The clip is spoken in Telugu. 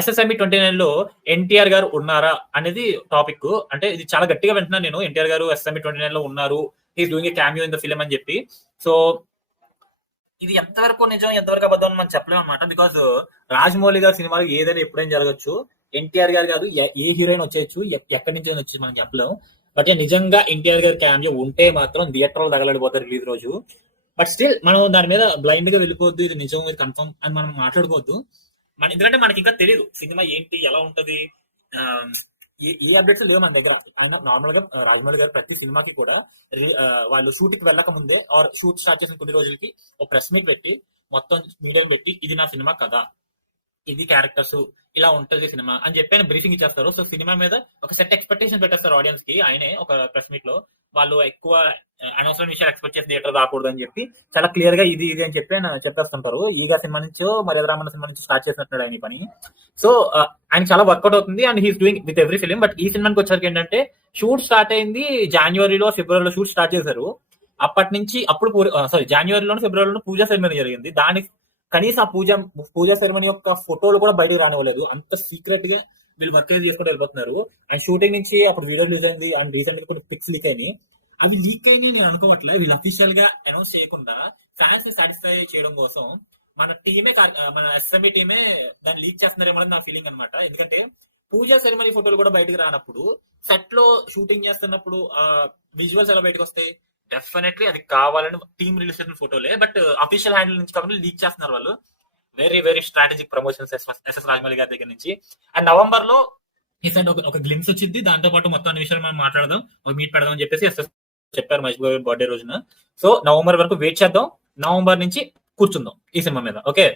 ఎస్ఎస్ఎంఈ 29 లో ఎన్టీఆర్ గారు ఉన్నారా అనేది టాపిక్. అంటే ఇది చాలా గట్టిగా వింటున్నాను నేను. ఎన్టీఆర్ గారు ఎస్ఎస్ఎంఈ 29 లో ఉన్నారు. He is doing a cameo in the film అని చెప్పి. సో ఇది ఎంతవరకు నిజం, ఎంతవరకు అబద్ధం అని మనం చెప్పలేము అనమాట. బికాస్ రాజమౌళి గారి సినిమాలు ఏదైనా ఎప్పుడైనా జరగచ్చు. ఎన్టీఆర్ గారు కాదు, ఏ హీరోయిన్ వచ్చేయచ్చు, ఎక్కడి నుంచి వచ్చి మనం చెప్పలేము. బట్ నిజంగా ఎన్టీఆర్ గారి క్యామియో ఉంటే మాత్రం థియేటర్ లో తగలడిపోతారు రిలీజ్ రోజు. బట్ స్టిల్ మనం దాని మీద బ్లైండ్ గా వెళ్ళిపోద్దు, ఇది నిజం, ఇది కన్ఫర్మ్ అని మనం మాట్లాడుకోవద్దు. ఎందుకంటే మనకి ఇంకా తెలియదు సినిమా ఏంటి, ఎలా ఉంటది, ఈ అప్డేట్స్ లేవు మన దగ్గర. ఆయన నార్మల్ గా రాజమౌళి గారు ప్రతి సినిమాకి కూడా వాళ్ళు షూట్ కి వెళ్ళక ముందే ఆర్ షూట్ స్టార్ట్ చేసిన కొన్ని రోజులకి ఒక ప్రెస్ మీట్ పెట్టి మొత్తం మీడియాలో పెట్టి ఇది నా సినిమా కదా, ఇది క్యారెక్టర్స్, ఇలా ఉంటది సినిమా అని చెప్పి ఆయన బ్రీఫింగ్ ఇచ్చేస్తారు. సో సినిమా మీద ఒక సెట్ ఎక్స్పెక్టేషన్ పెట్టేస్తారు ఆడియన్స్ కి. ఆయనే ఒక ప్రెస్ మీట్ లో వాళ్ళు ఎక్కువ అనవసరమైన విషయాలు ఎక్స్పెక్ట్ చేసి థియేటర్ రాకూడదు అని చెప్పి చాలా క్లియర్ గా ఇది అని చెప్పి ఆయన చెప్పేస్తుంటారు. ఈగా సినిమా నుంచో మర్యాద రామన్న సినిమా నుంచి స్టార్ట్ చేసినట్టు ఆయన పని. సో ఆయన చాలా వర్కౌట్ అవుతుంది and he's doing with every film. But ఈ సినిమాకి వచ్చరికి ఏంటంటే షూట్ స్టార్ట్ అయింది జనవరిలో, ఫిబ్రవరిలో షూట్ స్టార్ట్ చేశారు. అప్పటి నుంచి జనవరిలోను ఫిబ్రవరిలో పూజా సెరమనీ జరిగింది. దానికి కనీసం ఆ పూజా సెరమనీ యొక్క ఫోటోలు కూడా బయటకు రానివ్వలేదు. అంత సీక్రెట్ గా వీళ్ళు వర్క్ చేసుకుంటూ వెళ్ళిపోతున్నారు. అండ్ షూటింగ్ నుంచి అప్పుడు వీడియో రిలీజ్ అయింది అండ్ రీసెంట్ గా కొన్ని పిక్స్ లీక్ అయినాయి. అవి లీక్ అయినాయి నేను అనుకోవట్లే. వీళ్ళు అఫీషియల్ గా అనౌన్స్ చేయకుండా ఫ్యాన్స్ ని సాటిస్ఫై చేయడం కోసం మన టీమే, మన ఎస్ఎంఈ టీమే దాన్ని లీక్ చేస్తున్నారేమో నా ఫీలింగ్ అనమాట. ఎందుకంటే పూజా సెరమనీ ఫోటోలు కూడా బయటకు రానప్పుడు సెట్ లో షూటింగ్ చేస్తున్నప్పుడు ఆ విజువల్స్ ఎలా బయటకు వస్తాయి? డెఫినెట్లీ అది కావాలని టీమ్ రిలీజ్ చేసిన ఫోటోలే. బట్ అఫీషియల్ హ్యాండిల్ నుంచి కాబట్టి లీక్ చేస్తున్నారు వాళ్ళు. Very very strategic promotions SS Rajamouli గారి దగ్గర నుంచి. అండ్ నవంబర్ లో ఈ సైడ్ ఒక గ్లిమ్స్ వచ్చింది. దాంతో పాటు మొత్తం అన్ని విషయాలు మనం మాట్లాడదాం, ఒక మీట్ పెడదాం అని చెప్పేసి ఎస్ఎస్ చెప్పారు మహేష్ బాబు బర్త్డే రోజున. సో నవంబర్ వరకు వెయిట్ చేద్దాం. నవంబర్ నుంచి కూర్చుందాం ఈ సినిమా మీద. ఓకే.